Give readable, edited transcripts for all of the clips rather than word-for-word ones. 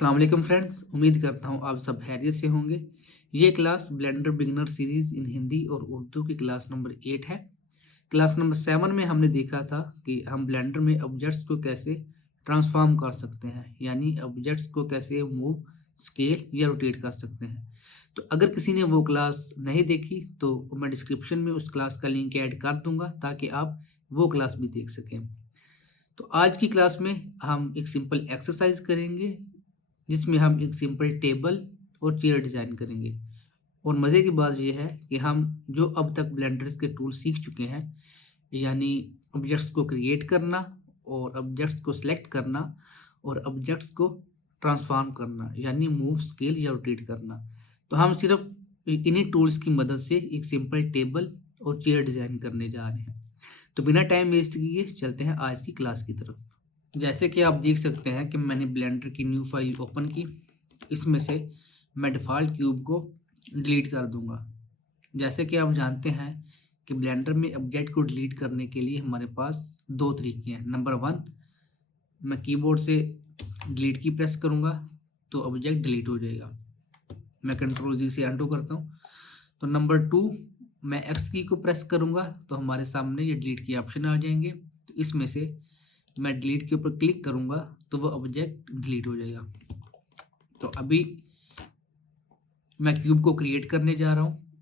अस्सलाम वालेकुम फ्रेंड्स, उम्मीद करता हूँ आप सब खैरियत से होंगे। ये क्लास ब्लेंडर बिगिनर सीरीज़ इन हिंदी और उर्दू की क्लास नंबर 8 है। क्लास नंबर 7 में हमने देखा था कि हम ब्लेंडर में ऑब्जेक्ट्स को कैसे ट्रांसफॉर्म कर सकते हैं, यानी ऑब्जेक्ट्स को कैसे मूव, स्केल या रोटेट कर सकते हैं। तो अगर किसी ने वो क्लास नहीं देखी तो मैं डिस्क्रिप्शन में उस क्लास का लिंक ऐड कर दूँगा ताकि आप वो क्लास भी देख सकें। तो आज की क्लास में हम एक सिंपल एक्सरसाइज करेंगे जिसमें हम एक सिंपल टेबल और चेयर डिज़ाइन करेंगे। और मज़े की बात ये है कि हम जो अब तक ब्लेंडर्स के टूल सीख चुके हैं, यानी ऑब्जेक्ट्स को क्रिएट करना और ऑब्जेक्ट्स को सिलेक्ट करना और ऑब्जेक्ट्स को ट्रांसफॉर्म करना, यानी मूव, स्केल या रोटेट करना। तो हम सिर्फ इन्हीं टूल्स की मदद से एक सिंपल टेबल और चेयर डिज़ाइन करने जा रहे हैं। तो बिना टाइम वेस्ट किए चलते हैं आज की क्लास की तरफ। जैसे कि आप देख सकते हैं कि मैंने ब्लेंडर की न्यू फाइल ओपन की। इसमें से मैं डिफ़ॉल्ट क्यूब को डिलीट कर दूंगा। जैसे कि आप जानते हैं कि ब्लेंडर में ऑब्जेक्ट को डिलीट करने के लिए हमारे पास दो तरीके हैं। नंबर वन, मैं कीबोर्ड से डिलीट की प्रेस करूंगा तो ऑब्जेक्ट डिलीट हो जाएगा। मैं कंट्रोल जी से अनडू करता हूँ। तो नंबर टू, मैं एक्स की को प्रेस करूंगा तो हमारे सामने ये डिलीट की ऑप्शन आ जाएंगे। तो इसमें से मैं डिलीट के ऊपर क्लिक करूंगा तो वो ऑब्जेक्ट डिलीट हो जाएगा। तो अभी मैं क्यूब को क्रिएट करने जा रहा हूँ।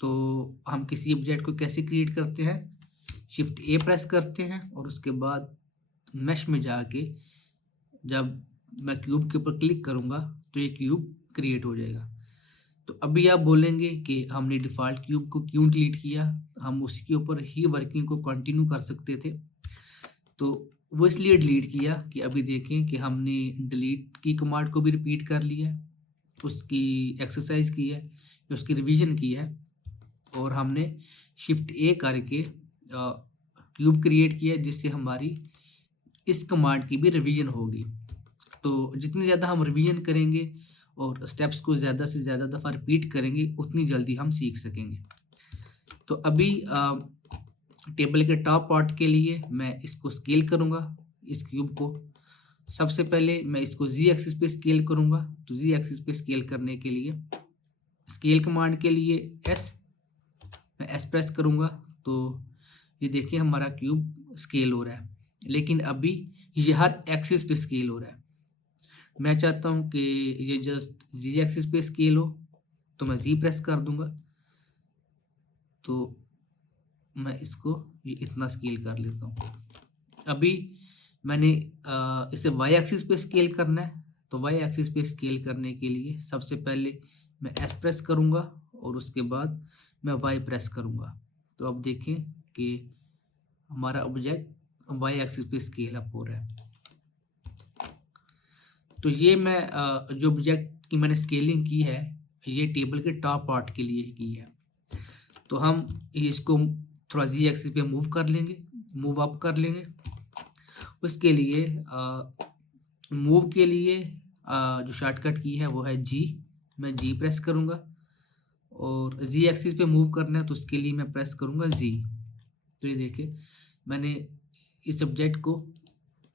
तो हम किसी ऑब्जेक्ट को कैसे क्रिएट करते हैं, शिफ्ट ए प्रेस करते हैं और उसके बाद मेश में जाके जब मैं क्यूब के ऊपर क्लिक करूँगा तो ये क्यूब क्रिएट हो जाएगा। तो अभी आप बोलेंगे कि हमने डिफ़ॉल्ट क्यूब को क्यों डिलीट किया, हम उसी के ऊपर ही वर्किंग को कंटिन्यू कर सकते थे। तो वो इसलिए डिलीट किया कि अभी देखें कि हमने डिलीट की कमांड को भी रिपीट कर लिया है, उसकी एक्सरसाइज की है, उसकी रिवीजन की है और हमने शिफ्ट ए करके क्यूब क्रिएट किया है जिससे हमारी इस कमांड की भी रिवीजन होगी। तो जितनी ज़्यादा हम रिवीजन करेंगे और स्टेप्स को ज़्यादा से ज़्यादा दफ़ा रिपीट करेंगे उतनी जल्दी हम सीख सकेंगे। तो अभी टेबल के टॉप पार्ट के लिए मैं इसको स्केल करूँगा, इस क्यूब को। सबसे पहले मैं इसको जी एक्सिस पे स्केल करूँगा। तो जी एक्सिस पे स्केल करने के लिए स्केल कमांड के लिए मैं एस प्रेस करूँगा तो ये देखिए हमारा क्यूब स्केल हो रहा है। लेकिन अभी ये हर एक्सिस पे स्केल हो रहा है। मैं चाहता हूँ कि ये जस्ट जी एक्सिस पे स्केल हो, तो मैं जी प्रेस कर दूँगा। तो मैं इसको ये इतना स्केल कर लेता हूँ। अभी मैंने इसे वाई एक्सिस पे स्केल करना है। तो वाई एक्सिस पे स्केल करने के लिए सबसे पहले मैं एस प्रेस करूँगा और उसके बाद मैं वाई प्रेस करूँगा। तो अब देखें कि हमारा ऑब्जेक्ट वाई एक्सिस पे स्केल अप हो रहा है। तो ये मैं जो ऑब्जेक्ट की मैंने स्केलिंग की है, ये टेबल के टॉप पार्ट के लिए की है। तो हम इसको थोड़ा जी एक्सिस पे मूव कर लेंगे, मूव अप कर लेंगे। उसके लिए मूव के लिए जो शॉर्टकट की है वो है जी। मैं जी प्रेस करूँगा और जी एक्सिस पे मूव करना है तो उसके लिए मैं प्रेस करूँगा जी। तो ये देखिए मैंने इस ऑब्जेक्ट को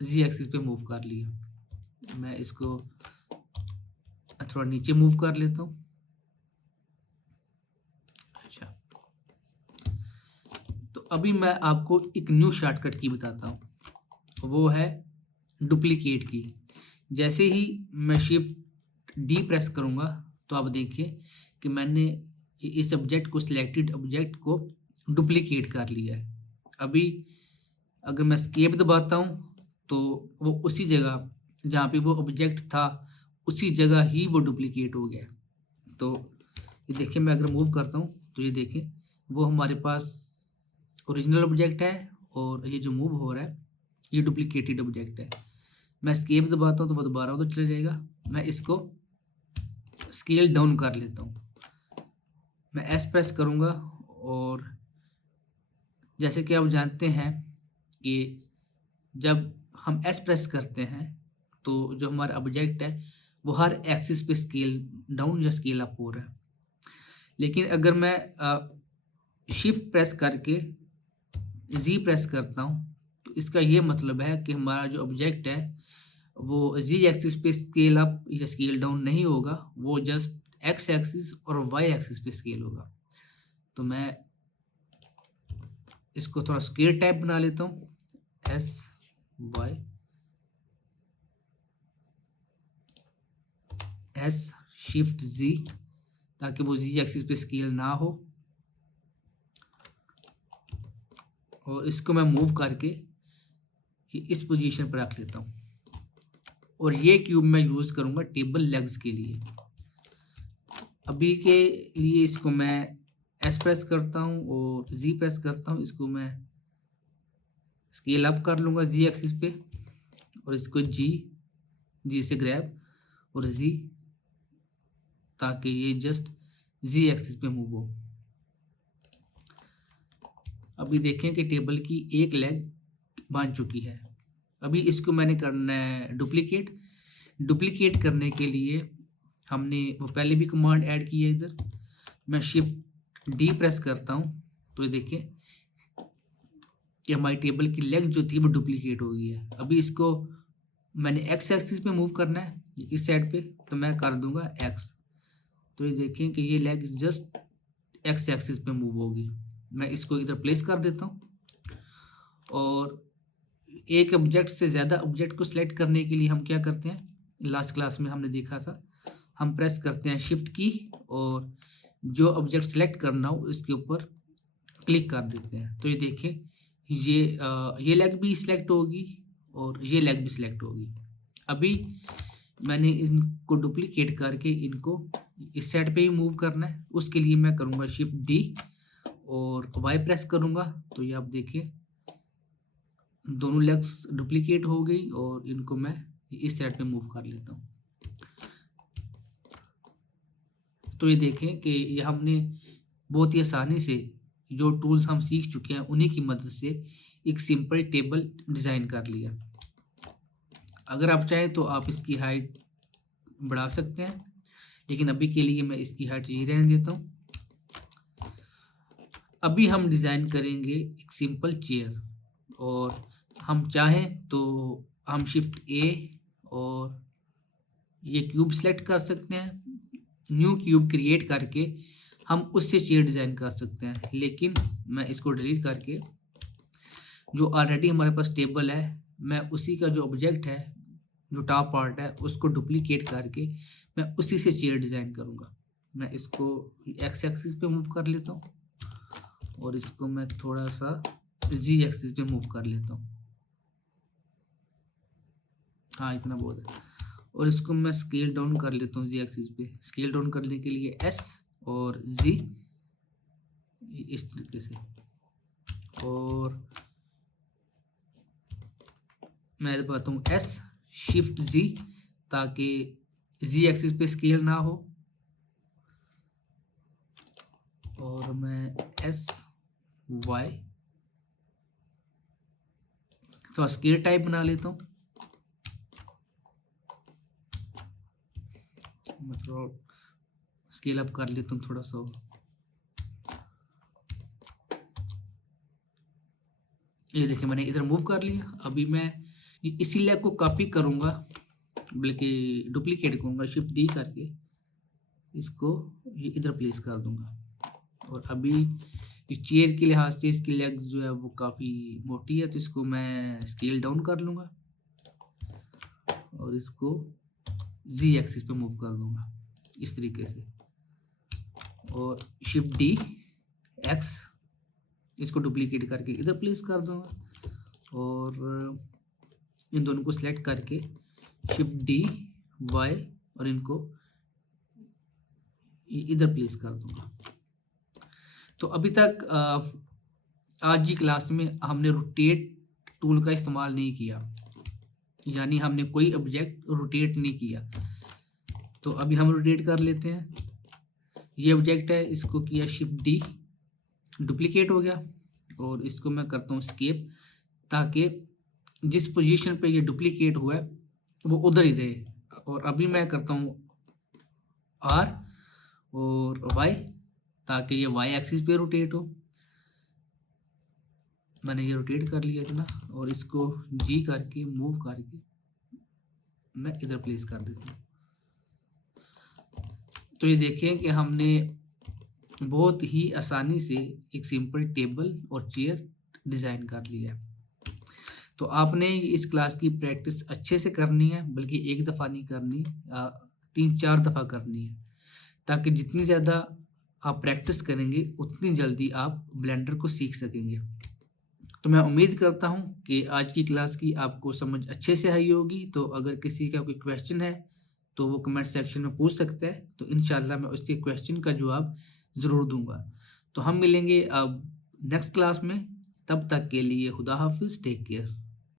जी एक्सिस पे मूव कर लिया। मैं इसको थोड़ा नीचे मूव कर लेता हूँ। अच्छा, तो अभी मैं आपको एक न्यू शॉर्टकट की बताता हूँ, वो है डुप्लीकेट की। जैसे ही मैं शिफ्ट डी प्रेस करूँगा तो आप देखिए कि मैंने इस ऑब्जेक्ट को, सिलेक्टेड ऑब्जेक्ट को डुप्लीकेट कर लिया है। अभी अगर मैं एस्केप दबाता हूँ तो वो उसी जगह जहाँ पे वो ऑब्जेक्ट था उसी जगह ही वो डुप्लीकेट हो गया। तो ये देखिए मैं अगर मूव करता हूँ तो ये देखिए वो हमारे पास ओरिजिनल ऑब्जेक्ट है और ये जो मूव हो रहा है ये डुप्लीकेटेड ऑब्जेक्ट है। मैं एस्केप दबाता हूँ तो वो दोबारा उधर चले जाएगा। मैं इसको स्केल डाउन कर लेता हूँ। मैं एस प्रेस करूँगा और जैसे कि आप जानते हैं कि जब हम एस प्रेस करते हैं तो जो हमारा ऑब्जेक्ट है वो हर एक्सिस पे स्केल डाउन या स्केल अप हो रहा है। लेकिन अगर मैं शिफ्ट प्रेस करके जी प्रेस करता हूँ तो इसका ये मतलब है कि हमारा जो ऑब्जेक्ट है वो जी एक्सिस पे स्केल अप या स्केल डाउन नहीं होगा, वो जस्ट एक्स एक्सिस और वाई एक्सिस पे स्केल होगा। तो मैं इसको थोड़ा स्केल टाइप बना लेता हूँ, एस वाई एस शिफ्ट जी, ताकि वो जी एक्सिस पे स्केल ना हो। और इसको मैं मूव करके इस पोजीशन पर रख लेता हूँ। और ये क्यूब मैं यूज़ करूँगा टेबल लेग्स के लिए। अभी के लिए इसको मैं एस प्रेस करता हूँ और जी प्रेस करता हूँ, इसको मैं स्केल अप कर लूँगा जी एक्सिस पे, और इसको जी से ग्रैब और जी, ताकि ये जस्ट जी एक्सिस पे मूव हो। अभी देखें कि टेबल की एक लेग बन चुकी है। अभी इसको मैंने करना है डुप्लीकेट करने के लिए हमने वो पहले भी कमांड ऐड की है। इधर मैं शिफ्ट डी प्रेस करता हूँ, तो ये देखिए कि हमारी टेबल की लेग जो थी वो डुप्लीकेट हो गई है। अभी इसको मैंने एक्स एक्सिस पे मूव करना है इस साइड पे, तो मैं कर दूंगा एक्स। तो ये देखें कि ये लेग जस्ट एक्स एक्सिस पे मूव होगी। मैं इसको इधर प्लेस कर देता हूँ। और एक ऑब्जेक्ट से ज़्यादा ऑब्जेक्ट को सिलेक्ट करने के लिए हम क्या करते हैं, लास्ट क्लास में हमने देखा था, हम प्रेस करते हैं शिफ्ट की और जो ऑब्जेक्ट सेलेक्ट करना हो उसके ऊपर क्लिक कर देते हैं। तो ये देखें ये लेग भी सिलेक्ट होगी और ये लेग भी सिलेक्ट होगी। अभी मैंने इनको डुप्लीकेट करके इनको इस साइड पे ही मूव करना है। उसके लिए मैं करूँगा शिफ्ट डी और वाई प्रेस करूँगा, तो ये आप देखिए दोनों लेग्स डुप्लीकेट हो गई और इनको मैं इस साइड पे मूव कर लेता हूँ। तो ये देखें कि ये हमने बहुत ही आसानी से जो टूल्स हम सीख चुके हैं उन्हीं की मदद से एक सिंपल टेबल डिज़ाइन कर लिया। अगर आप चाहें तो आप इसकी हाइट बढ़ा सकते हैं, लेकिन अभी के लिए मैं इसकी हाइट यही रहने देता हूँ। अभी हम डिज़ाइन करेंगे एक सिंपल चेयर, और हम चाहें तो हम शिफ्ट ए और ये क्यूब सेलेक्ट कर सकते हैं, न्यू क्यूब क्रिएट करके हम उससे चेयर डिज़ाइन कर सकते हैं। लेकिन मैं इसको डिलीट करके जो ऑलरेडी हमारे पास टेबल है, मैं उसी का जो ऑब्जेक्ट है, जो टॉप पार्ट है, उसको डुप्लीकेट करके मैं उसी से चेयर डिज़ाइन करूँगा। मैं इसको एक्स एक्सिस पे मूव कर लेता हूँ और इसको मैं थोड़ा सा जी एक्सिस पे मूव कर लेता हूँ। हाँ, इतना बहुत है। और इसको मैं स्केल डाउन कर लेता हूँ जी एक्सिस पे। स्केल डाउन करने के लिए एस और जी इस तरीके से, और मैं बताता हूँ एस शिफ्ट जी, ताकि जी एक्सिस पे स्केल ना हो। और मैं एस वाई तो स्केल टाइप बना लेता हूँ, मतलब स्केल अप कर लेता हूँ थोड़ा सा। ये देखिए मैंने इधर मूव कर लिया। अभी मैं इसी लेग को कॉपी करूँगा, बल्कि डुप्लीकेट करूँगा शिफ्ट डी करके, इसको ये इधर प्लेस कर दूंगा। और अभी इस चेयर के लिहाज से इसकी लेग जो है वो काफ़ी मोटी है, तो इसको मैं स्केल डाउन कर लूँगा और इसको जी एक्सिस पे मूव कर दूंगा इस तरीके से। और शिफ्ट डी एक्स, इसको डुप्लीकेट करके इधर प्लेस कर दूंगा। और इन दोनों को सिलेक्ट करके शिफ्ट डी वाई और इनको इधर प्लेस कर दूंगा। तो अभी तक आज की क्लास में हमने रोटेट टूल का इस्तेमाल नहीं किया, यानी हमने कोई ऑब्जेक्ट रोटेट नहीं किया। तो अभी हम रोटेट कर लेते हैं। ये ऑब्जेक्ट है, इसको किया शिफ्ट डी, डुप्लीकेट हो गया, और इसको मैं करता हूँ स्केप, ताकि जिस पोजीशन पे ये डुप्लीकेट हुआ है वो उधर ही रहे। और अभी मैं करता हूँ आर और वाई, ताकि ये वाई एक्सिस पे रोटेट हो। मैंने ये रोटेट कर लिया इतना, और इसको जी करके मूव करके मैं इधर प्लेस कर देता हूँ। तो ये देखें कि हमने बहुत ही आसानी से एक सिंपल टेबल और चेयर डिज़ाइन कर लिया है। तो आपने इस क्लास की प्रैक्टिस अच्छे से करनी है, बल्कि एक दफ़ा नहीं करनी, 3-4 दफ़ा करनी है, ताकि जितनी ज़्यादा आप प्रैक्टिस करेंगे, उतनी जल्दी आप ब्लेंडर को सीख सकेंगे। तो मैं उम्मीद करता हूँ कि आज की क्लास की आपको समझ अच्छे से आई होगी। तो अगर किसी का कोई क्वेश्चन है, तो वो कमेंट सेक्शन में पूछ सकता है, तो इंशाल्लाह मैं उसके क्वेश्चन का जवाब ज़रूर दूँगा। तो हम मिलेंगे अब नेक्स्ट क्लास में, तब तक के लिए खुदा हाफ़िज़, टेक केयर।